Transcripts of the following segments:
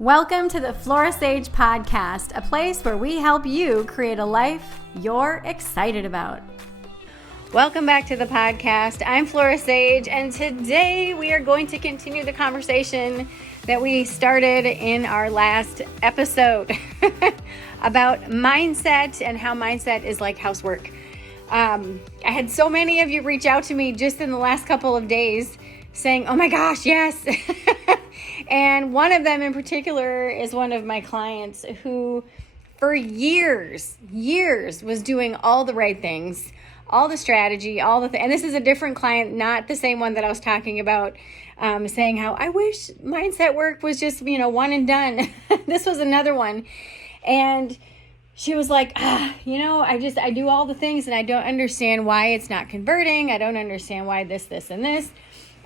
Welcome to the Flora podcast, a place where we help you create a life you're excited about. Welcome back to the podcast. I'm Flora, and today we are going to continue the conversation that we started in our last episode about mindset and how mindset is like housework. I had so many of you reach out to me just in the last couple of days saying, oh my gosh, yes. And one of them in particular is one of my clients who for years was doing all the right things, all the strategy, and this is a different client, not the same one that I was talking about, saying how I wish mindset work was just, one and done. This was another one. And she was like, I do all the things and I don't understand why it's not converting. I don't understand why this, and this.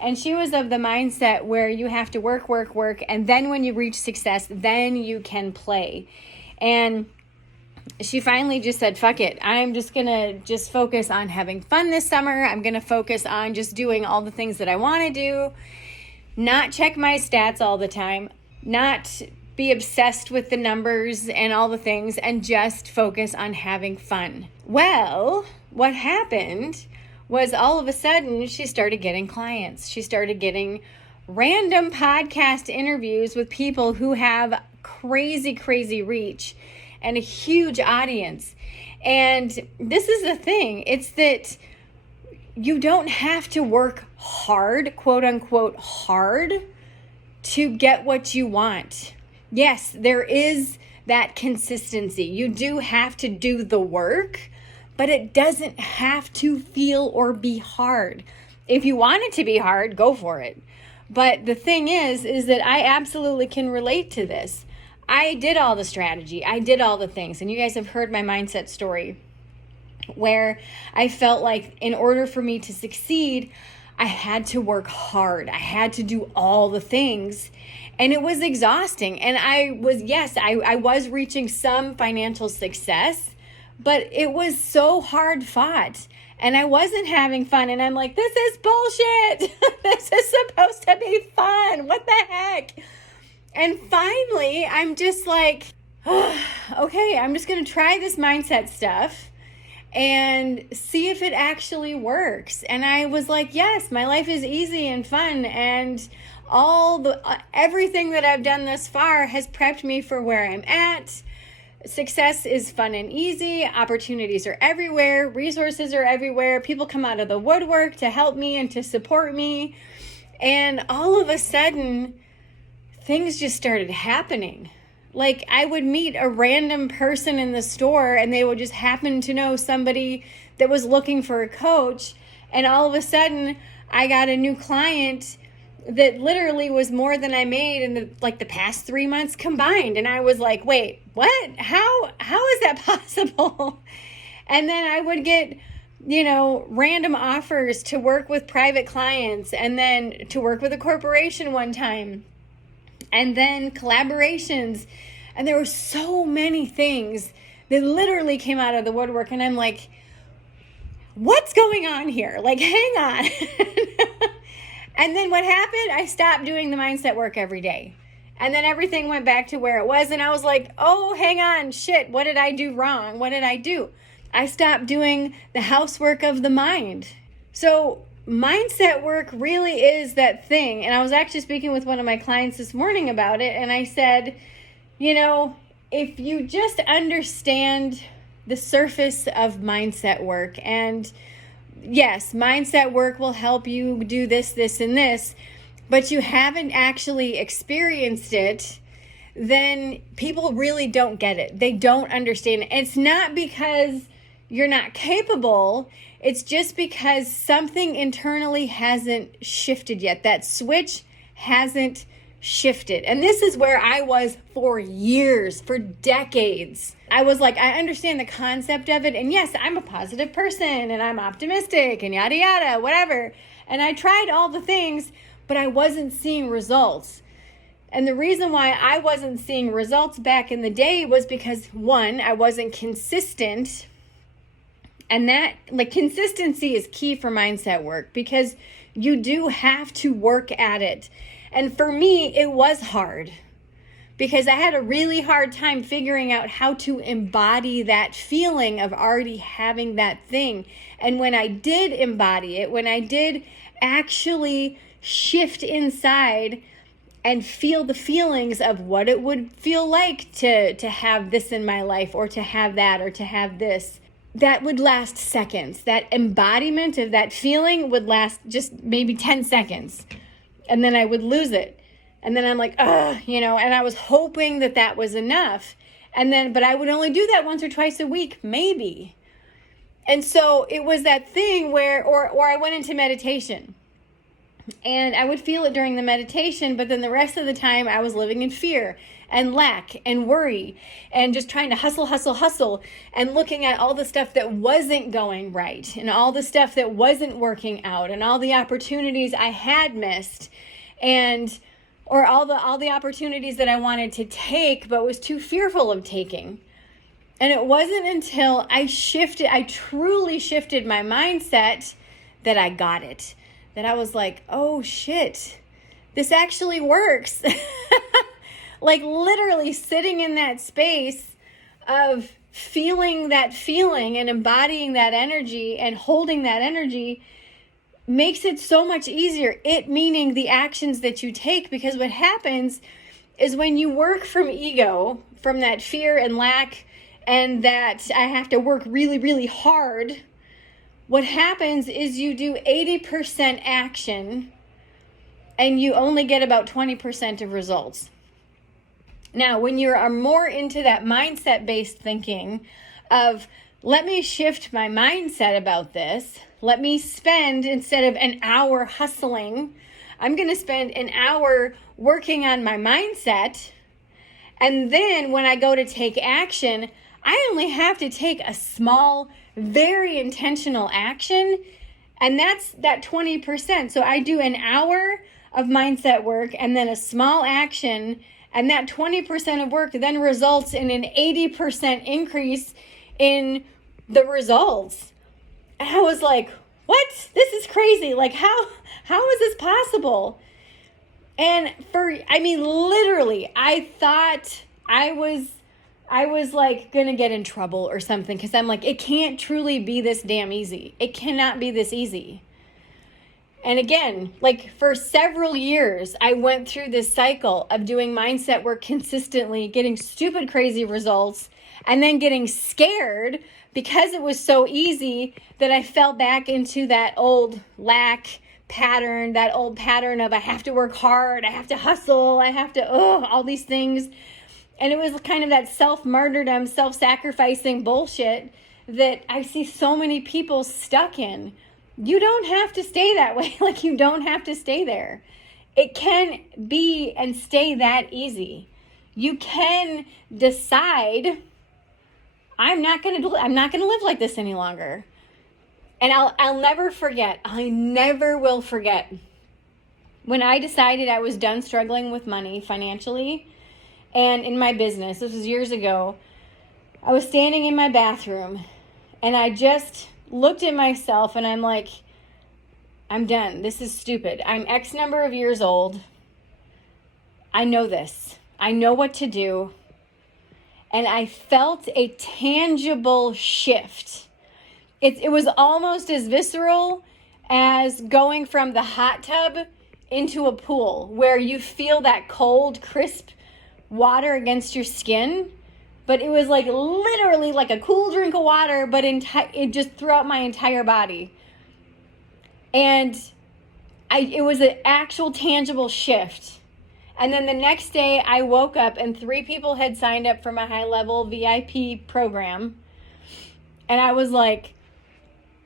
And she was of the mindset where you have to work. And then when you reach success, then you can play. And she finally just said, fuck it. I'm just going to focus on having fun this summer. I'm going to focus on just doing all the things that I want to do, not check my stats all the time, not be obsessed with the numbers and all the things, and just focus on having fun. Well, what happened was all of a sudden she started getting clients. She started getting random podcast interviews with people who have crazy reach and a huge audience. And this is the thing. It's that you don't have to work hard, quote unquote hard, to get what you want. Yes, there is that consistency. You do have to do the work, but it doesn't have to feel or be hard. If you want it to be hard, go for it. But the thing is that I absolutely can relate to this. I did all the strategy. I did all the things. And you guys have heard my mindset story where I felt like in order for me to succeed, I had to work hard. I had to do all the things. And it was exhausting. And I was reaching some financial success, but it was so hard fought and I wasn't having fun. And I'm like, this is bullshit. This is supposed to be fun. What the heck? And finally, I'm just like, okay, I'm just going to try this mindset stuff and see if it actually works. And I was like, yes, my life is easy and fun. And everything that I've done thus far has prepped me for where I'm at. Success is fun and easy. Opportunities are everywhere. Resources are everywhere. People come out of the woodwork to help me and to support me. And all of a sudden, things just started happening. Like I would meet a random person in the store and they would just happen to know somebody that was looking for a coach. And all of a sudden, I got a new client that literally was more than I made in the past 3 months combined. And I was like, wait, what? How is that possible? And then I would get, random offers to work with private clients and then to work with a corporation one time and then collaborations. And there were so many things that literally came out of the woodwork. And I'm like, what's going on here? Like, hang on. And then what happened? I stopped doing the mindset work every day. And then everything went back to where it was. And I was like, oh, hang on, shit. What did I do wrong? What did I do? I stopped doing the housework of the mind. So mindset work really is that thing. And I was actually speaking with one of my clients this morning about it. And I said, if you just understand the surface of mindset work, and yes, mindset work will help you do this, and this, but you haven't actually experienced it, then people really don't get it. They don't understand it. It's not because you're not capable. It's just because something internally hasn't shifted yet. That switch hasn't shifted. And this is where I was for years, for decades. I was like, I understand the concept of it. And yes, I'm a positive person and I'm optimistic and yada, yada, whatever. And I tried all the things, but I wasn't seeing results. And the reason why I wasn't seeing results back in the day was because, one, I wasn't consistent. And that, consistency is key for mindset work because you do have to work at it. And for me, it was hard because I had a really hard time figuring out how to embody that feeling of already having that thing. And when I did embody it, when I did actually shift inside and feel the feelings of what it would feel like to have this in my life, or to have that, or to have this, that would last seconds. That embodiment of that feeling would last just maybe 10 seconds. And then I would lose it. And then I'm like, and I was hoping that that was enough. But I would only do that once or twice a week, maybe. And so it was that thing where, or I went into meditation. And I would feel it during the meditation, but then the rest of the time I was living in fear and lack and worry and just trying to hustle, and looking at all the stuff that wasn't going right and all the stuff that wasn't working out and all the opportunities I had missed, or all the opportunities that I wanted to take but was too fearful of taking. And it wasn't until I truly shifted my mindset, that I got it. That I was like, oh shit, this actually works. Like literally sitting in that space of feeling that feeling and embodying that energy and holding that energy makes it so much easier. It meaning the actions that you take, because what happens is when you work from ego, from that fear and lack, and that I have to work really, really hard, what happens is you do 80% action and you only get about 20% of results. Now, when you are more into that mindset-based thinking of, let me shift my mindset about this, let me spend, instead of an hour hustling, I'm going to spend an hour working on my mindset. And then when I go to take action, I only have to take a small, very intentional action, and that's that 20%. So I do an hour of mindset work and then a small action, and that 20% of work then results in an 80% increase in the results. And I was like, what? This is crazy. Like, how is this possible? And literally, I thought I was like gonna get in trouble or something, because I'm like, it can't truly be this damn easy. It cannot be this easy. And again, like for several years, I went through this cycle of doing mindset work consistently, getting stupid crazy results, and then getting scared because it was so easy that I fell back into that old lack pattern, that old pattern of I have to work hard, I have to hustle, I have to, all these things. And it was kind of that self-martyrdom, self-sacrificing bullshit that I see so many people stuck in. You don't have to stay that way. Like, you don't have to stay there. It can be and stay that easy. You can decide, I'm not going to live like this any longer. And I'll never forget. I never will forget when I decided I was done struggling with money financially. And in my business, this was years ago, I was standing in my bathroom and I just looked at myself and I'm like, I'm done. This is stupid. I'm X number of years old. I know this. I know what to do. And I felt a tangible shift. It was almost as visceral as going from the hot tub into a pool, where you feel that cold, crisp water against your skin, but it was like literally like a cool drink of water, but it just throughout my entire body. And it was an actual tangible shift. And then the next day I woke up and 3 people had signed up for my high level VIP program. And I was like,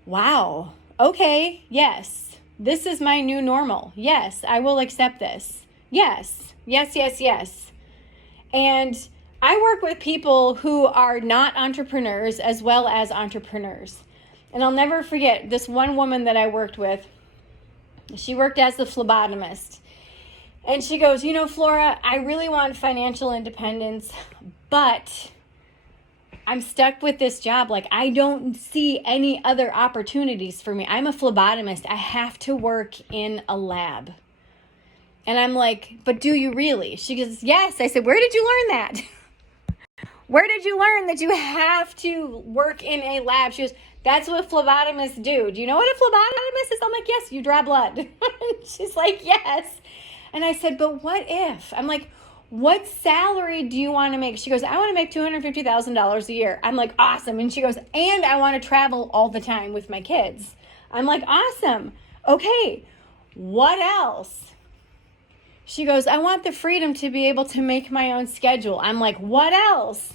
wow, okay, yes, this is my new normal. Yes, I will accept this. Yes, yes, yes, yes. And I work with people who are not entrepreneurs as well as entrepreneurs. And I'll never forget this one woman that I worked with. She worked as the phlebotomist. And she goes, Flora, I really want financial independence, but I'm stuck with this job. Like, I don't see any other opportunities for me. I'm a phlebotomist. I have to work in a lab. And I'm like, but do you really? She goes, yes. I said, where did you learn that? Where did you learn that you have to work in a lab? She goes, that's what phlebotomists do. Do you know what a phlebotomist is? I'm like, yes, you draw blood. She's like, yes. And I said, but what if? I'm like, what salary do you want to make? She goes, I want to make $250,000 a year. I'm like, awesome. And she goes, and I want to travel all the time with my kids. I'm like, awesome. Okay, what else? She goes, I want the freedom to be able to make my own schedule. I'm like, what else?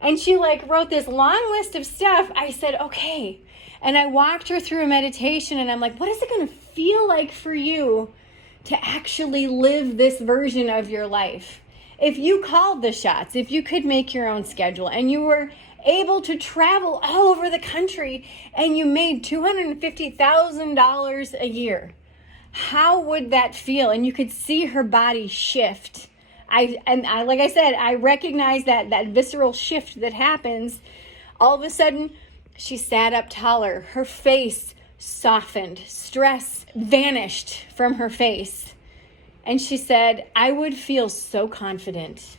And she wrote this long list of stuff. I said, okay. And I walked her through a meditation and I'm like, what is it going to feel like for you to actually live this version of your life? If you called the shots, if you could make your own schedule and you were able to travel all over the country and you made $250,000 a year, how would that feel? And you could see her body shift. I like I said, I recognize that visceral shift that happens. All of a sudden, she sat up taller. Her face softened. Stress vanished from her face. And she said, I would feel so confident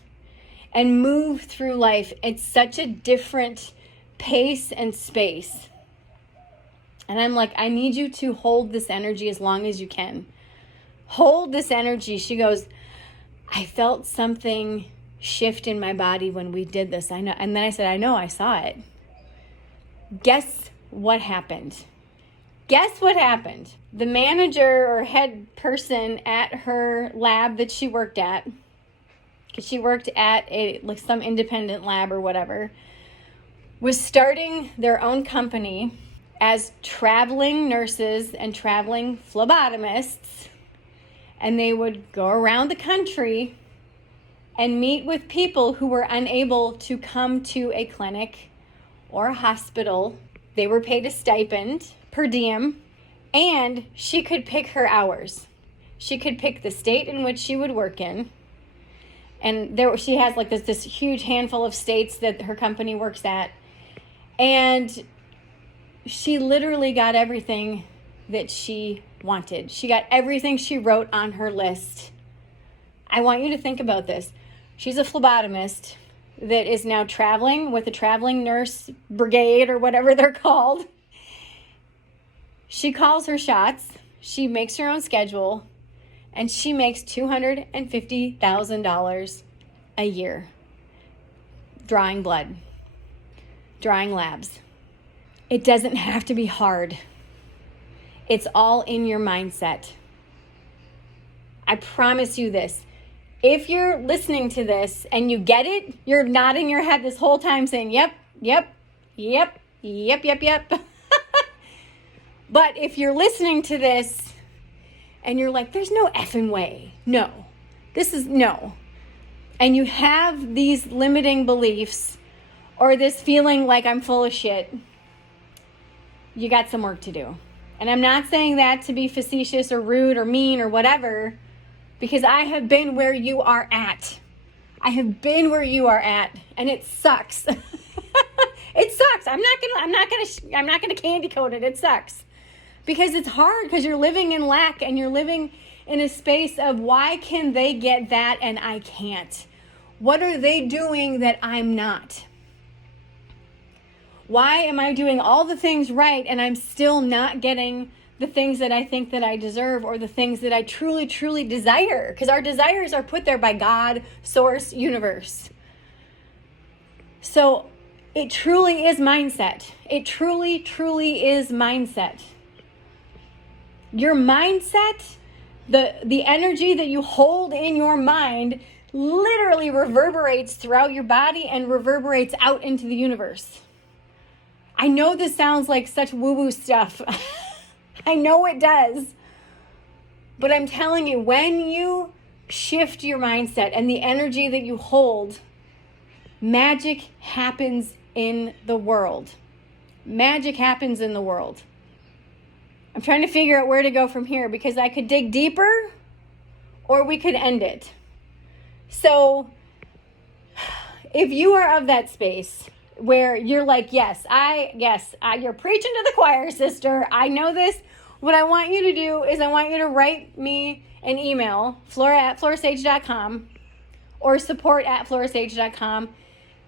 and move through life at such a different pace and space. And I'm like, I need you to hold this energy as long as you can. Hold this energy. She goes, I felt something shift in my body when we did this. I know. And then I said, I know, I saw it. Guess what happened? Guess what happened? The manager or head person at her lab that she worked at, because she worked at some independent lab or whatever, was starting their own company as traveling nurses and traveling phlebotomists. And they would go around the country and meet with people who were unable to come to a clinic or a hospital. They were paid a stipend per diem, and she could pick her hours. She could pick the state in which she would work in. And she has this huge handful of states that her company works at. And she literally got everything that she wanted. She got everything she wrote on her list. I want you to think about this. She's a phlebotomist that is now traveling with a traveling nurse brigade or whatever they're called. She calls her shots. She makes her own schedule. And she makes $250,000 a year drawing blood, drawing labs. It doesn't have to be hard. It's all in your mindset. I promise you this. If you're listening to this and you get it, you're nodding your head this whole time saying, yep, yep, yep, yep, yep, yep. But if you're listening to this and you're like, there's no effing way. No, no. And you have these limiting beliefs or this feeling like I'm full of shit, you got some work to do. And I'm not saying that to be facetious or rude or mean or whatever, because I have been where you are at. I have been where you are at, and it sucks. It sucks. I'm not gonna candy coat it. It sucks. Because it's hard, because you're living in lack and you're living in a space of why can they get that and I can't? What are they doing that I'm not? Why am I doing all the things right and I'm still not getting the things that I think that I deserve or the things that I truly, truly desire? Because our desires are put there by God, source, universe. So it truly is mindset. It truly, truly is mindset. Your mindset, the energy that you hold in your mind literally reverberates throughout your body and reverberates out into the universe. I know this sounds like such woo-woo stuff. I know it does. But I'm telling you, when you shift your mindset and the energy that you hold, magic happens in the world. Magic happens in the world. I'm trying to figure out where to go from here because I could dig deeper or we could end it. So if you are of that space where you're like, yes, you're preaching to the choir, sister. I know this. what I want you to do is I want you to write me an email, flora@florasage.com or support@florasage.com.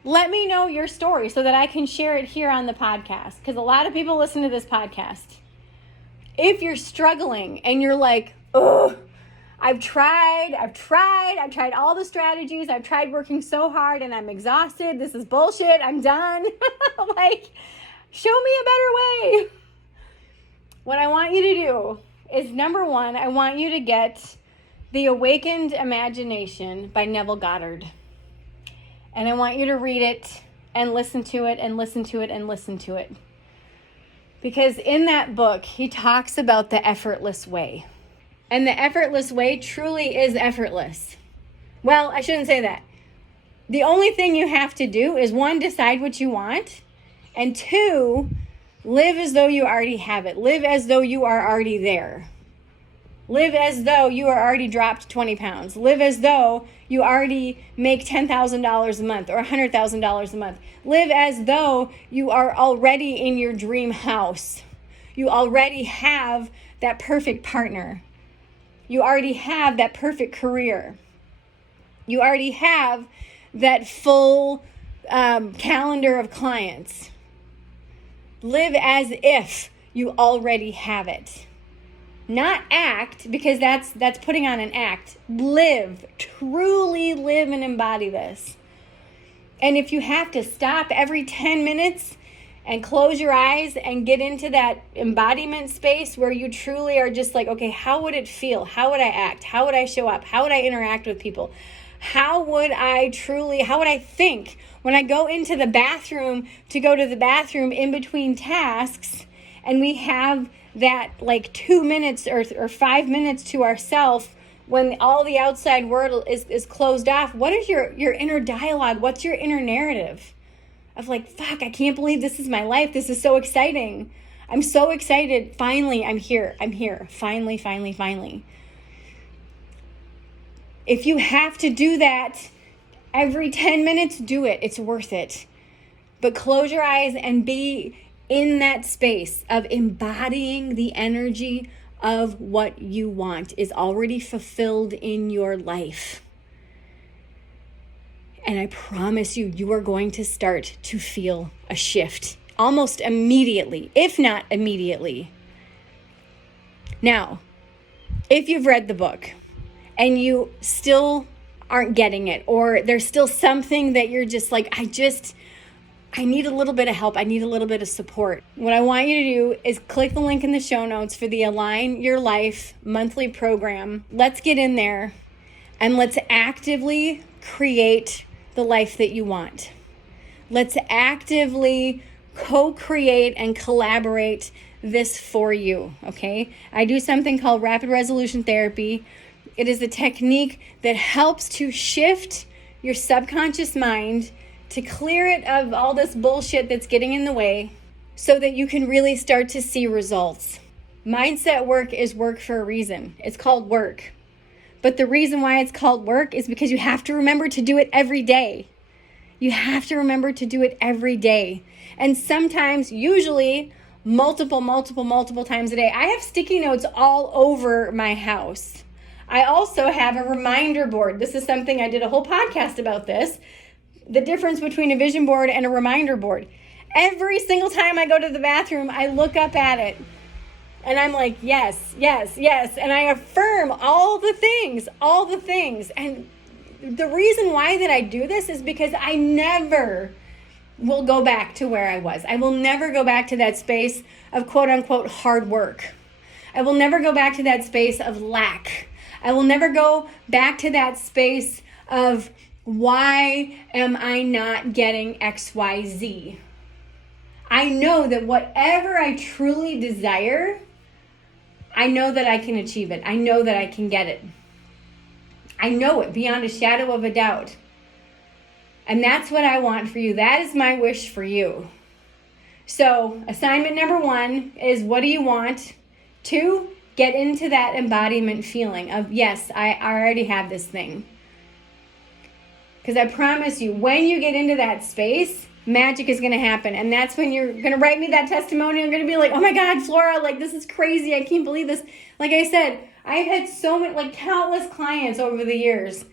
Let me know your story so that I can share it here on the podcast, because a lot of people listen to this podcast. If you're struggling and you're like, oh, I've tried all the strategies, I've tried working so hard and I'm exhausted, this is bullshit, I'm done. Like, show me a better way. What I want you to do is, number one, I want you to get The Awakened Imagination by Neville Goddard. And I want you to read it and listen to it and listen to it and listen to it. Because in that book, he talks about the effortless way. And the effortless way truly is effortless. Well, I shouldn't say that. The only thing you have to do is, one, decide what you want, and two, live as though you already have it. Live as though you are already there. Live as though you are already dropped 20 pounds. Live as though you already make $10,000 a month or $100,000 a month. Live as though you are already in your dream house. You already have that perfect partner. You already have that perfect career. You already have that full calendar of clients. Live as if you already have it. Not act, because that's putting on an act. Live, truly live and embody this. And if you have to stop every 10 minutes and close your eyes and get into that embodiment space where you truly are just like, okay, how would it feel? How would I act? How would I show up? How would I interact with people? How would I think when I go into the bathroom to go to the bathroom in between tasks, and we have that like 2 minutes or 5 minutes to ourselves when all the outside world is closed off? What is your inner dialogue? What's your inner narrative? Of like, fuck, I can't believe this is my life. This is so exciting. I'm so excited. Finally, I'm here. Finally. If you have to do that every 10 minutes, do it. It's worth it. But close your eyes and be in that space of embodying the energy of what you want is already fulfilled in your life. And I promise you, you are going to start to feel a shift almost immediately, if not immediately. Now, if you've read the book and you still aren't getting it, or there's still something that you're just like, I need a little bit of help, I need a little bit of support, what I want you to do is click the link in the show notes for the Align Your Life monthly program. Let's get in there and let's actively create the life that you want. Let's actively co-create and collaborate this for you, okay? I do something called rapid resolution therapy. It is a technique that helps to shift your subconscious mind, to clear it of all this bullshit that's getting in the way, so that you can really start to see results. Mindset work is work for a reason. It's called work. But the reason why it's called work is because you have to remember to do it every day. You have to remember to do it every day. And sometimes, usually, multiple times a day. I have sticky notes all over my house. I also have a reminder board. This is something I did a whole podcast about this. The difference between a vision board and a reminder board. Every single time I go to the bathroom, I look up at it. And I'm like, yes. And I affirm all the things. And the reason why that I do this is because I never will go back to where I was. I will never go back to that space of quote unquote hard work. I will never go back to that space of lack. I will never go back to that space of why am I not getting XYZ? I know that whatever I truly desire, I know that I can achieve it. I know that I can get it. I know it beyond a shadow of a doubt. And that's what I want for you. That is my wish for you. So assignment number 1 is, what do you want? 2, get into that embodiment feeling of, yes, I already have this thing. Because I promise you, when you get into that space, magic is going to happen. And that's when you're going to write me that testimonial. You're going to be like, oh my God, Flora, like, this is crazy. I can't believe this. Like I said, I've had so many, like, countless clients over the years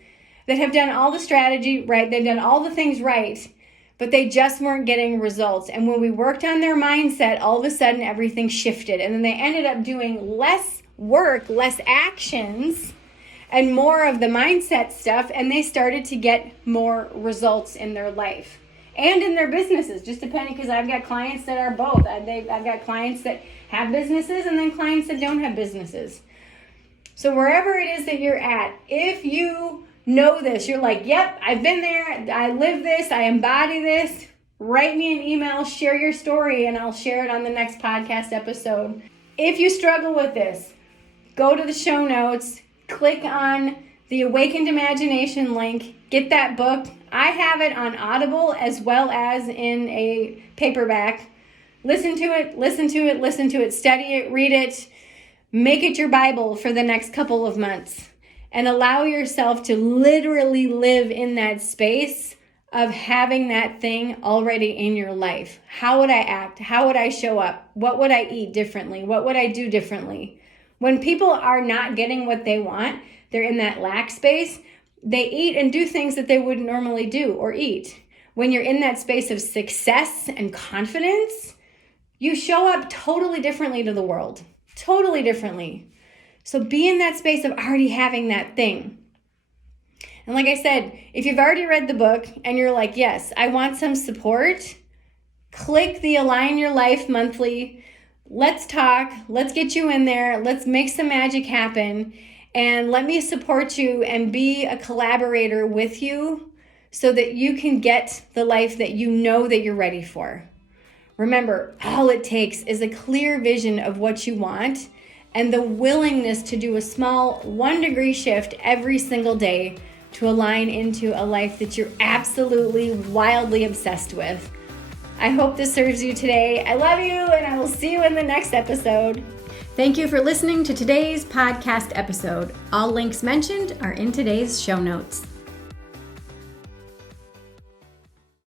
that have done all the strategy right. They've done all the things right, but they just weren't getting results. And when we worked on their mindset, all of a sudden everything shifted. And then they ended up doing less work, less actions, and more of the mindset stuff. And they started to get more results in their life and in their businesses, just depending, because I've got clients that are both. I've got clients that have businesses and then clients that don't have businesses. So wherever it is that you're at, if you know this, you're like, yep, I've been there, I live this, I embody this, write me an email, share your story, and I'll share it on the next podcast episode. If you struggle with this, go to the show notes, click on the Awakened Imagination link, get that book. I have it on Audible as well as in a paperback. Listen to it, study it, read it, make it your Bible for the next couple of months, and allow yourself to literally live in that space of having that thing already in your life. How would I act? How would I show up? What would I eat differently? What would I do differently? When people are not getting what they want, they're in that lack space, they eat and do things that they wouldn't normally do or eat. When you're in that space of success and confidence, you show up totally differently to the world. Totally differently. So be in that space of already having that thing. And like I said, if you've already read the book and you're like, yes, I want some support, click the Align Your Life monthly. Let's talk. Let's get you in there. Let's make some magic happen. And let me support you and be a collaborator with you so that you can get the life that you know that you're ready for. Remember, all it takes is a clear vision of what you want and the willingness to do a small 1-degree shift every single day to align into a life that you're absolutely wildly obsessed with. I hope this serves you today. I love you, and I will see you in the next episode. Thank you for listening to today's podcast episode. All links mentioned are in today's show notes.